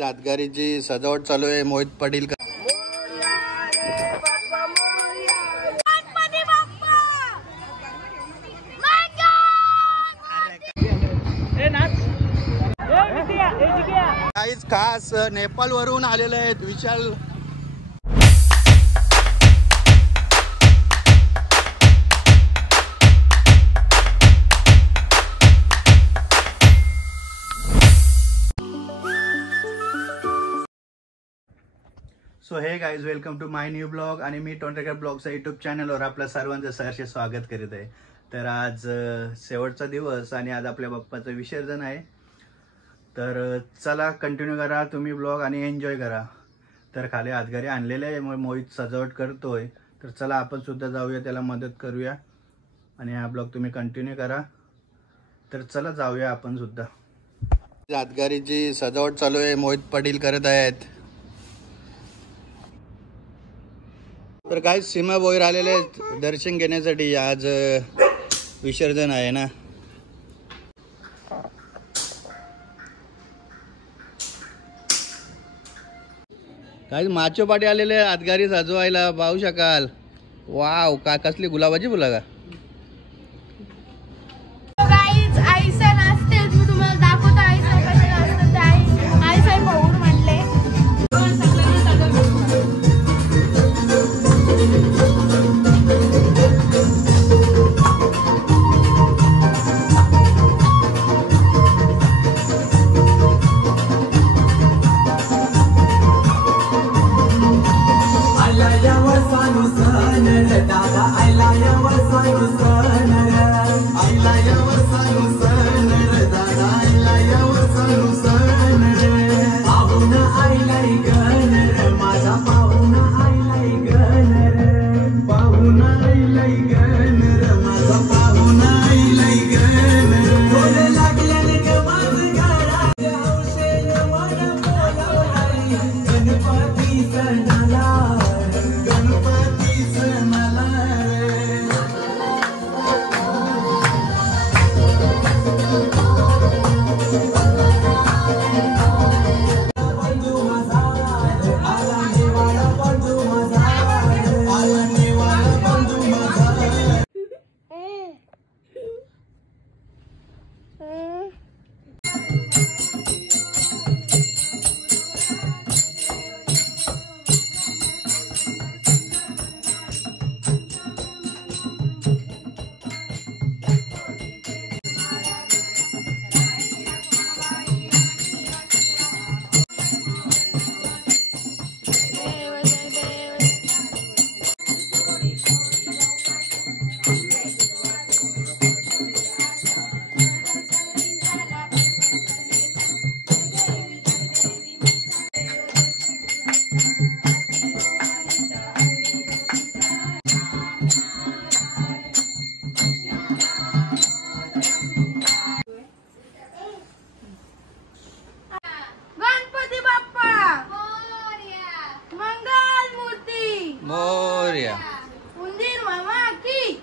हातगाडीची सजावट चालू आहे. मोहित पाटील काहीच खास नेपाळ वरून आलेले आहेत. Vishal so hey guys, welcome to my new blog. आणि मी टोंटेकर ब्लॉगचा यूट्यूब चॅनलवर आपल्या सर्वांचं सहर्ष स्वागत करीत आहे. तर आज शेवटचा दिवस आणि आज आपल्या बाप्पाचं विसर्जन आहे. तर चला कंटिन्यू करा तुम्ही ब्लॉग आणि एन्जॉय करा. तर खाली हातगाडी आणलेले आहे, मग मोहित सजावट करतोय. तर चला आपण सुद्धा जाऊया, त्याला मदत करूया आणि हा ब्लॉग तुम्ही कंटिन्यू करा. तर चला जाऊया आपण सुद्धा. हातगाडीची सजावट चालू आहे, मोहित पाटील करत आहेत. तर काय सीमा बोईर आलेले आहेत दर्शन घेण्यासाठी. आज विसर्जन आहे ना. काय माचोपाटी आलेले हातगाडी सजवायला पाहू शकाल. वाव, का कसली गुलाबाची फुलं का.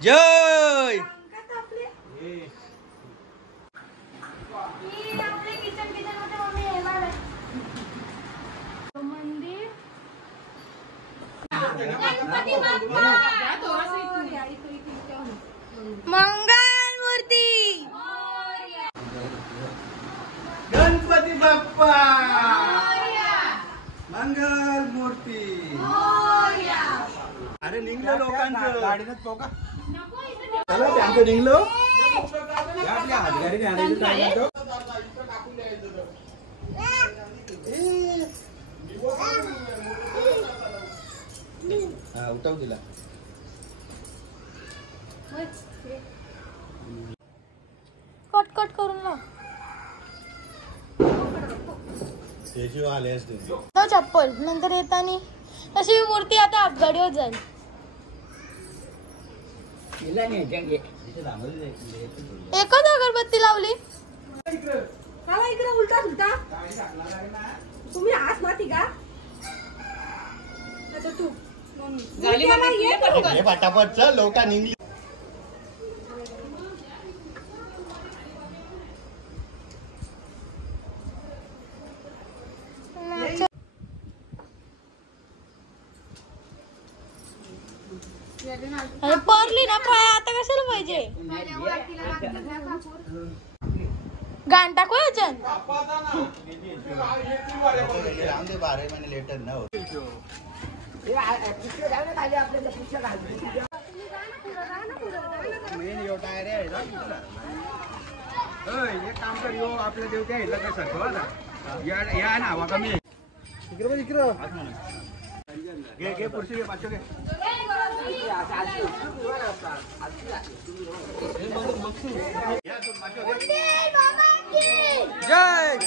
जय. मंगल मूर्ती, गणपती बाप्पा, मंगल मूर्ती. अरे निघलो लोकांचं गाडीनं तो का चला त्यांचं निघलो. आपल्या हातगाडीने आणायचं काय म्हणतो. हा उठव दिला. कट कट करून लाव. त्याची आले असते चप्पल नंतर येतानी. तशी मूर्ती आता हातगाडीवर जाईल. एकच अगरबत्ती लावली. इकडे उलटा सुलटा तुम्ही आज माती का तू पटापट लोक निघली. अरे पडली ना पाय आता कशाला पाहिजे गाण टाकू याच्यात बारे महिने लेटर ना एक काम कर यो आपल्या देवत्या इथला काय सरतो या ना हवा कमी इकडे घे पुढची घे पाचशे घे जय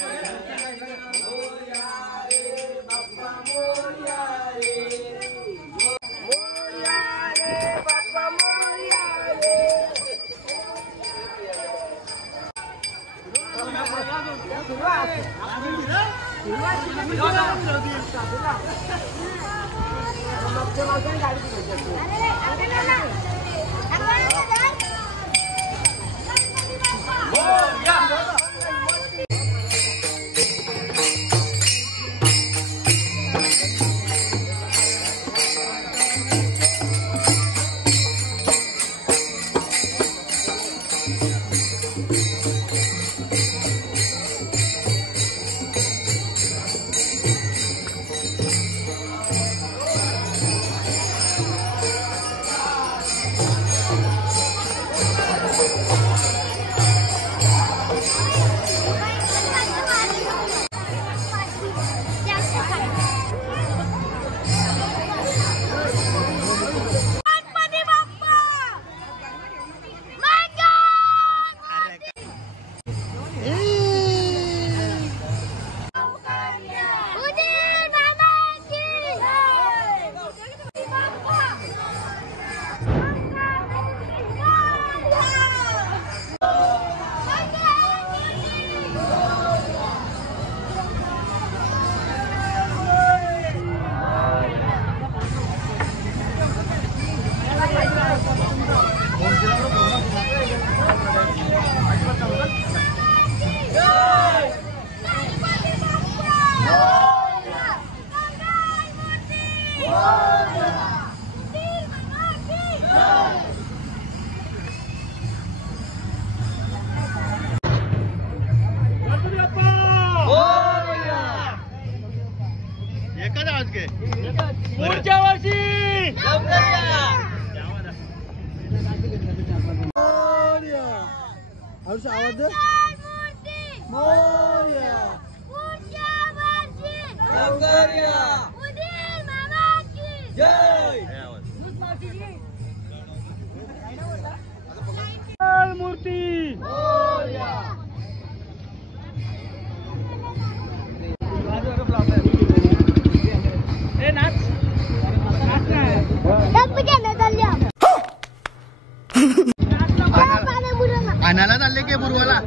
पुढच्या वर्षी आवाज मूर्ती आणायला चालले की पूर्वाला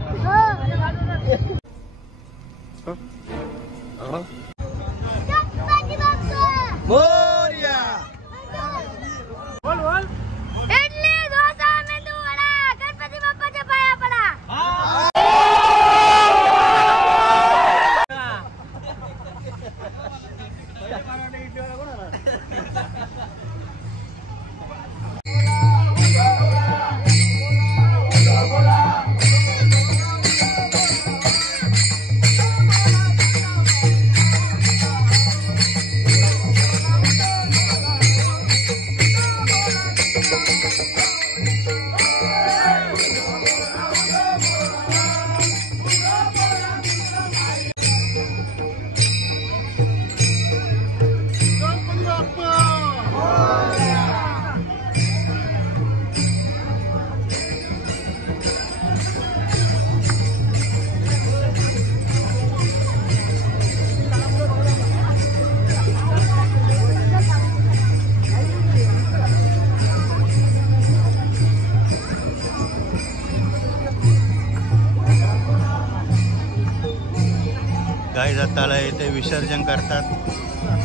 गाई जाताला इथे विसर्जन करतात,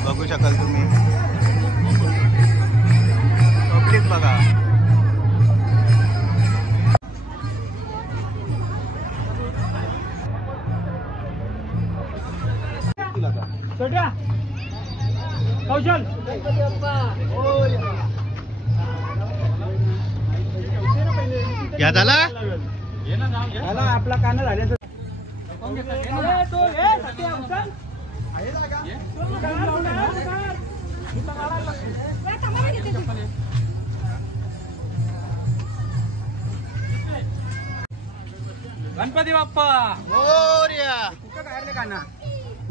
बघू शकाल तुम्ही. प्लीज बघा. कौशल घ्या झाला आपला काना झाल्याचं गणपती बाप्पा मोरया कुठं बाहेरले काना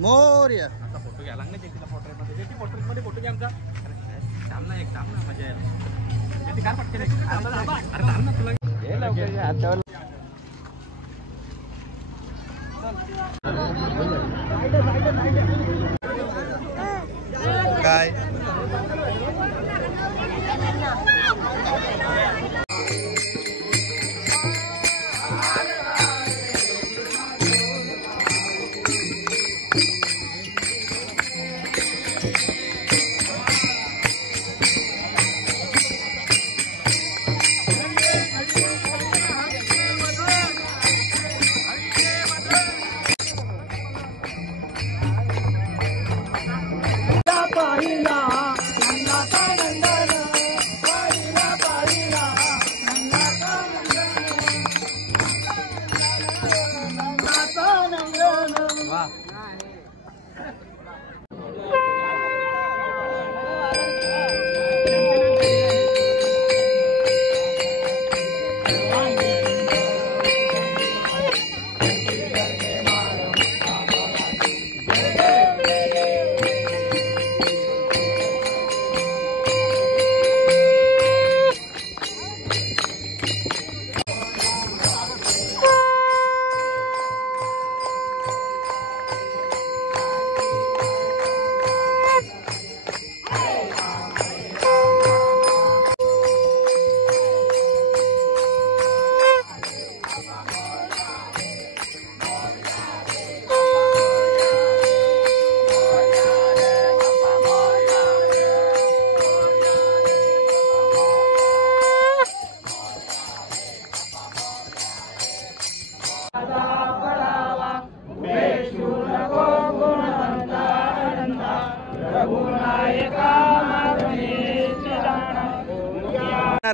मोरया. आता फोटो घ्यायला नाही त्याच्या पोर्ट्रेटमध्ये फोटो घ्या आमचा थांब ना मजा यायला कार पटके अरे थांब ना तुला काय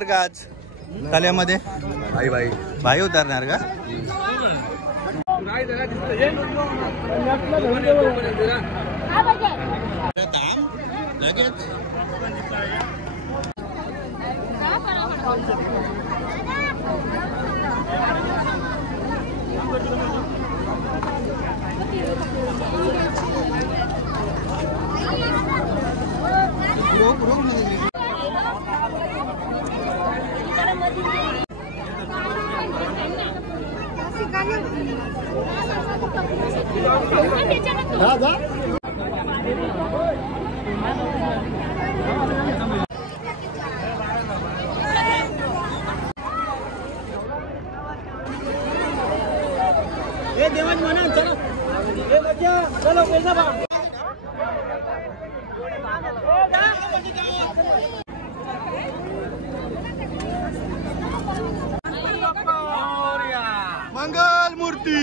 का आज ताल्यामध्ये भाई भाई भाई उतरणार का? लगेच देवानी म्हणा चलो चलो पैसा बा मंगल मूर्ती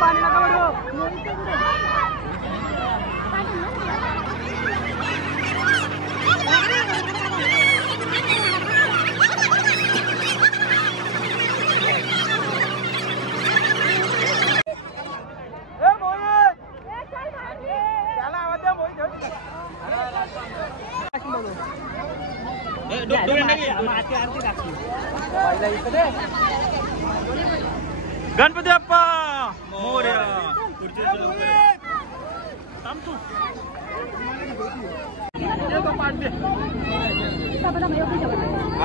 पाणी नका बडू गणपती बाप्पा मोरया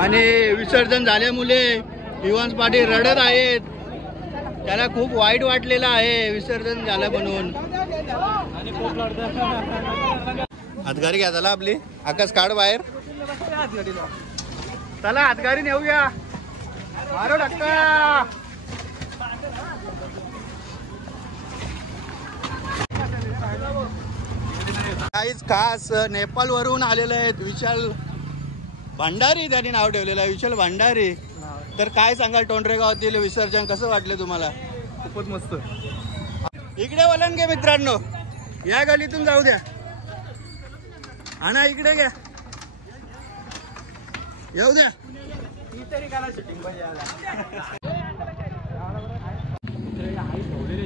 आणि विसर्जन झाल्यामुळे इवांश पाटील रडत आहेत. त्याला खूप वाईट वाटलेलं आहे विसर्जन झालं म्हणून. हातगाडी घ्या झाला आपली. आकाश काढ बाहेर. चला हातगाडी नेऊया. मारो धक्का. काहीच खास नेपाळ वरून आलेले आहेत विशाल भंडारी, त्यांनी नाव ठेवलेलं आहे विशाल भंडारी. तर काय सांगाल टोंडरे गावातील विसर्जन कसं वाटलं तुम्हाला? खूपच मस्त. इकडे वलन घे मित्रांनो, या गलीतून जाऊ द्या. आणा इकडे घ्या, येऊ द्या.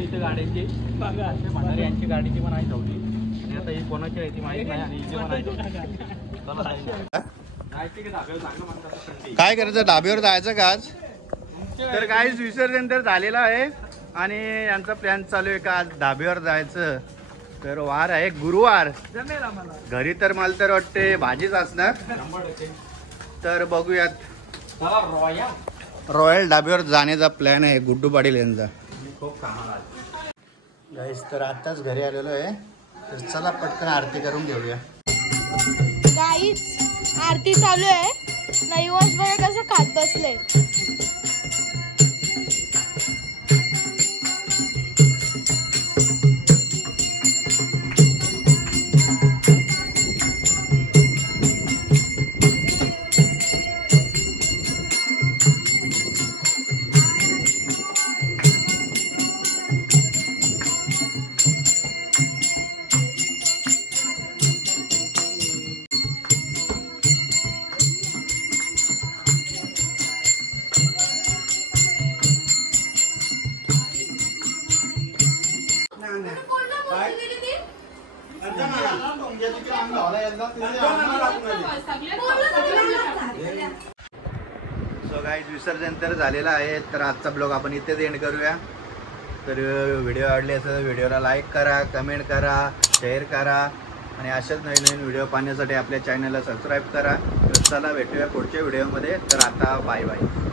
इथे गाड्यांची भंडारी यांची गाडीची पण आहे ठेवली आणि आता ही कोणाची आहे ती माहिती नाही आणि हिची पण आहे. काय करायचं, ढाब्यावर जायचं का आज? तर काय विसर्जन तर झालेलं आहे आणि यांचा प्लॅन चालू आहे का आज ढाब्यावर जायचं. तर वार आहे गुरुवार, घरी तर मला तर वाटते भाजीच असणार. तर बघूयात, रॉयल ढाब्यावर जाण्याचा प्लॅन आहे गुड्डू पाटील यांचा. गाईस तर आताच घरी आलेलो आहे, तर चला पटकन आरती करून घेऊया. गाईच आरती चालू आहे. नैवस बघा कसं खात बसले. सो गाईज विसर्जन तर झालेलं आहे. तर आजचा ब्लॉग आपण इथेच एंड करूया. तर व्हिडिओ आवडले असेल तर व्हिडिओला लाईक करा, कमेंट करा, शेअर करा आणि अशाच नवीन नवीन व्हिडिओ पाहण्यासाठी आपल्या चॅनलला सबस्क्राईब करा. तर चला भेटूया पुढच्या व्हिडिओमध्ये. तर आता बाय बाय.